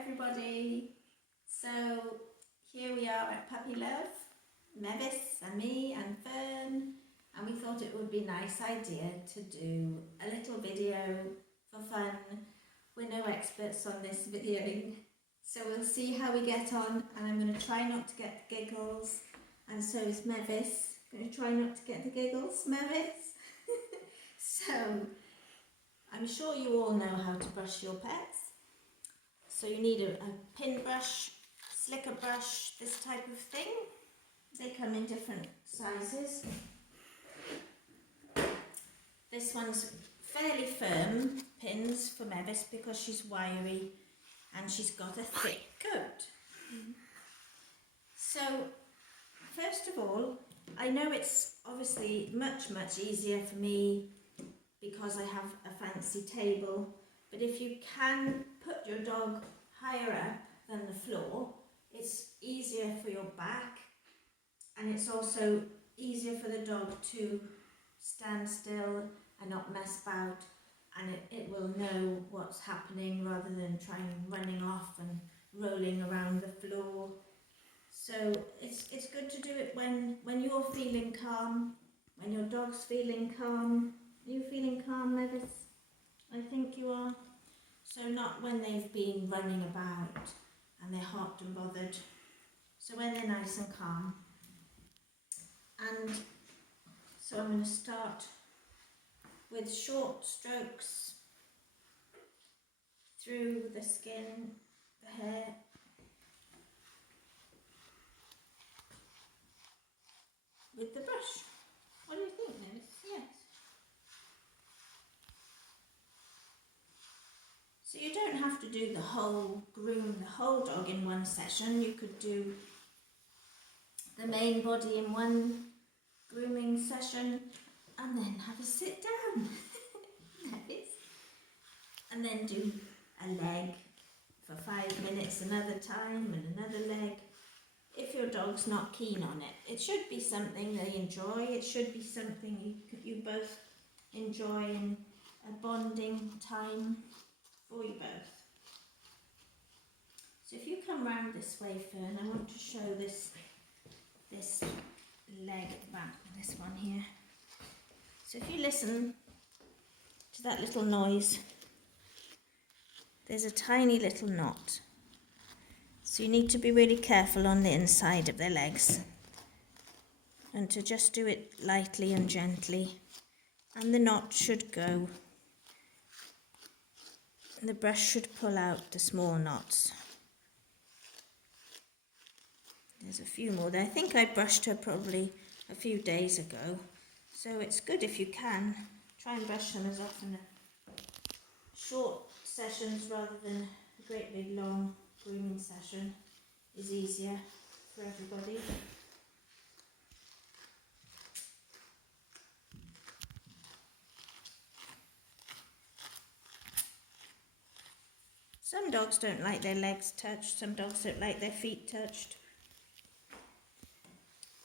everybody. So here we are at Puppy Love, Mavis and me and Fern, and we thought it would be a nice idea to do a little video for fun. We're no experts on this videoing, so we'll see how we get on, and I'm going to try not to get the giggles, and so is Mavis. Going to try not to get the giggles, Mavis. So I'm sure you all know how to brush your pets. So you need a pin brush, slicker brush, this type of thing. They come in different sizes. This one's fairly firm pins for Mavis because she's wiry and she's got a thick coat. So first of all, I know it's obviously much easier for me because I have a fancy table, but if you can put your dog higher up than the floor, it's easier for your back, and it's also easier for the dog to stand still and not mess about, and it will know what's happening rather than running off and rolling around the floor. So it's good to do it when you're feeling calm, when your dog's feeling calm. Are you feeling calm, Mavis? I think you are. So not when they've been running about and they're hot and bothered. So when they're nice and calm. And so I'm going to start with short strokes through the skin, the hair. With the brush. What do you think, Mavis? Yes. So you don't have to do groom the whole dog in one session. You could do the main body in one grooming session and then have a sit down. And then do a leg for 5 minutes another time and another leg. If your dog's not keen on it, it should be something they enjoy. It should be something you both enjoy and a bonding time for you both. So if you come round this way, Fern, I want to show this leg back, this one here. So if you listen to that little noise, there's a tiny little knot. So you need to be really careful on the inside of their legs and to just do it lightly and gently, and the knot should go. The brush should pull out the small knots. There's a few more there. I think I brushed her probably a few days ago, so it's good if you can try and brush them as often. Short sessions rather than a great big long grooming session is easier for everybody. Some dogs don't like their legs touched, some dogs don't like their feet touched,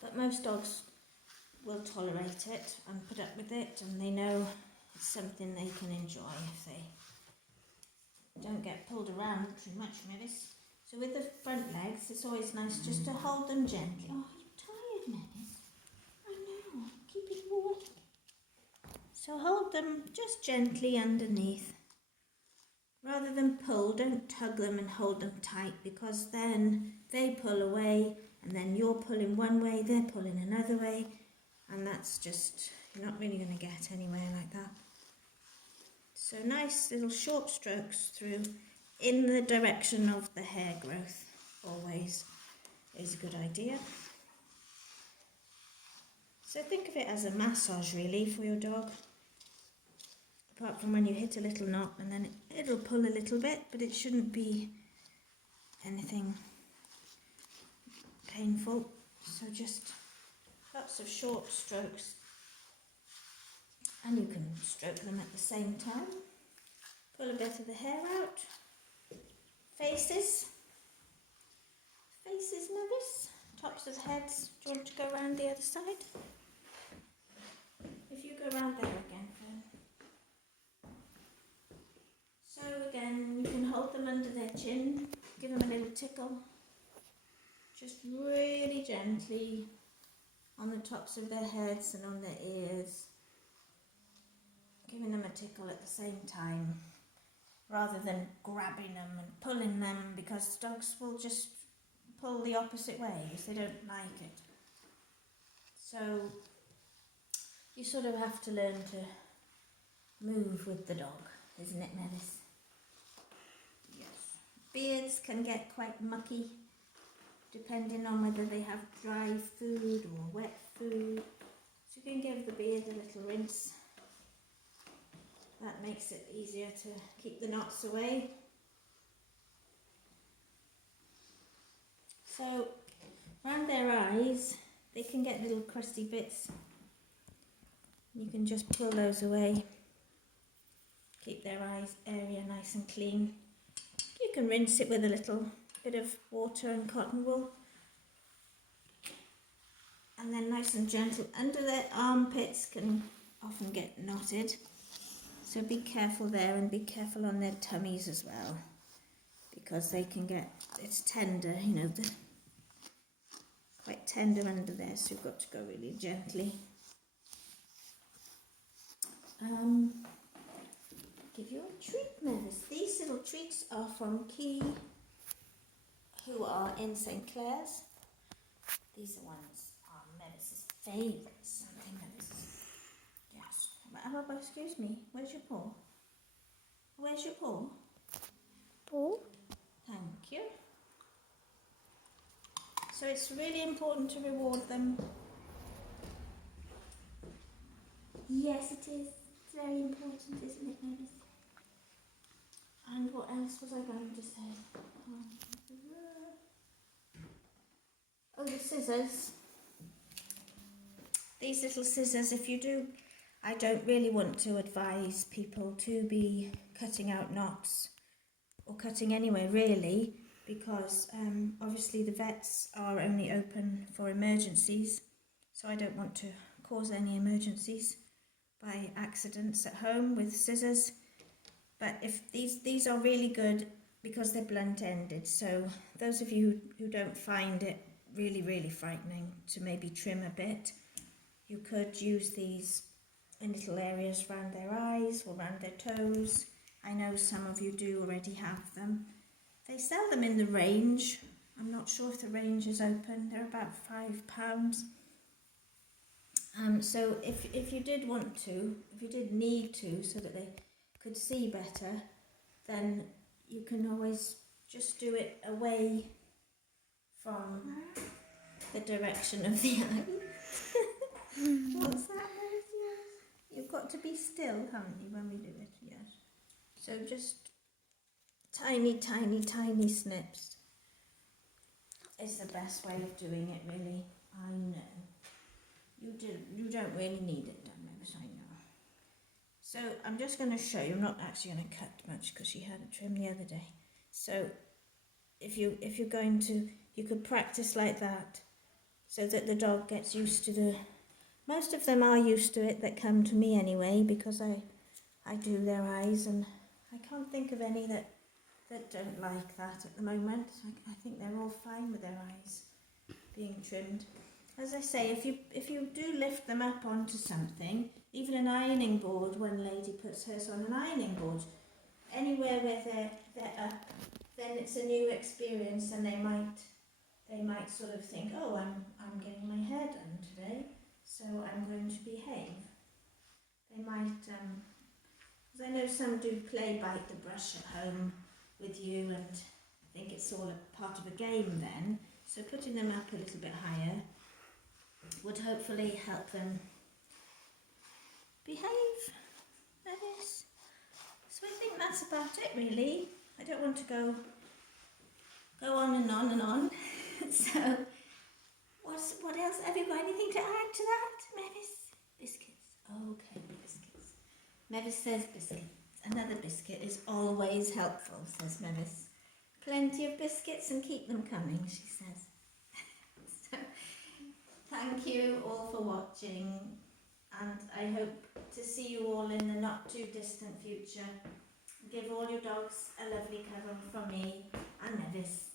but most dogs will tolerate it and put up with it, and they know it's something they can enjoy if they don't get pulled around too much, Mavis. So with the front legs, it's always nice just to hold them gently. Oh, you're tired, Mavis. I know, keep it warm. So hold them just gently underneath. Rather than pull, don't tug them and hold them tight, because then they pull away and then you're pulling one way, they're pulling another way, and that's just, you're not really going to get anywhere like that. So nice little short strokes through in the direction of the hair growth always is a good idea. So think of it as a massage really for your dog. Apart from when you hit a little knot and then it'll pull a little bit, but it shouldn't be anything painful. So just lots of short strokes, and you can stroke them at the same time. Pull a bit of the hair out. Faces, Mavis, tops of heads. Do you want to go around the other side? If you go around there again, Fern. So again, you can hold them under their chin, give them a little tickle, just really gently on the tops of their heads and on their ears, giving them a tickle at the same time, rather than grabbing them and pulling them, because dogs will just pull the opposite way if they don't like it. So you sort of have to learn to move with the dog, isn't it, Mevis? Yes. Beards can get quite mucky depending on whether they have dry food or wet food. So you can give the beard a little rinse. That makes it easier to keep the knots away. So around their eyes, they can get little crusty bits. You can just pull those away. Keep their eyes area nice and clean. You can rinse it with a little bit of water and cotton wool. And then nice and gentle. Under their armpits can often get knotted. So be careful there, and be careful on their tummies as well, because they can get, it's tender, you know, quite tender under there, so you've got to go really gently. Give you a treat, Mevis. These little treats are from Key, who are in St. Clair's. These are ones are Mevis's favourites. I think Mevis. Yes. Oh, excuse me. Where's your paw? Where's your paw? Paw. Thank you. So it's really important to reward them. Yes, it is. It's very important, isn't it, Mevis? And what else was I going to say? Oh, the scissors. These little scissors, if you do, I don't really want to advise people to be cutting out knots or cutting anywhere really, because obviously the vets are only open for emergencies, so I don't want to cause any emergencies by accidents at home with scissors. But if these are really good because they're blunt-ended, so those of you who don't find it really frightening to maybe trim a bit, you could use these in little areas around their eyes or around their toes. I know some of you do already have them. They sell them in the range. I'm not sure if the range is open. They're about £5. So if you did want to, if you did need to, so that they could see better, then you can always just do it away from the direction of the eye. What's that? You've got to be still, haven't you, when we do it? Yes. So just tiny snips is the best way of doing it, really. I know. You don't really need it done, Mevis, I know. So I'm just going to show you. I'm not actually going to cut much because she had a trim the other day. So if you're going to, you could practice like that, so that the dog gets used to the. Most of them are used to it that come to me anyway, because I do their eyes, and I can't think of any that don't like that at the moment. I think they're all fine with their eyes being trimmed. As I say, if you do lift them up onto something, even an ironing board, one lady puts hers on an ironing board, anywhere where they're up, then it's a new experience, and they might sort of think, oh, I'm getting my hair done today, so I'm going to behave. They might, because I know some do play bite the brush at home with you, and I think it's all a part of a game then, so putting them up a little bit higher would hopefully help them behave. That is. So I think that's about it, really. I don't want to go on and on and on. So what else? Have you got anything to add to that, Mevis? Biscuits. Okay, biscuits. Mevis says biscuits. Another biscuit is always helpful, says Mevis. Plenty of biscuits and keep them coming, she says. So, thank you all for watching, and I hope to see you all in the not too distant future. Give all your dogs a lovely cuddle from me and Nevis.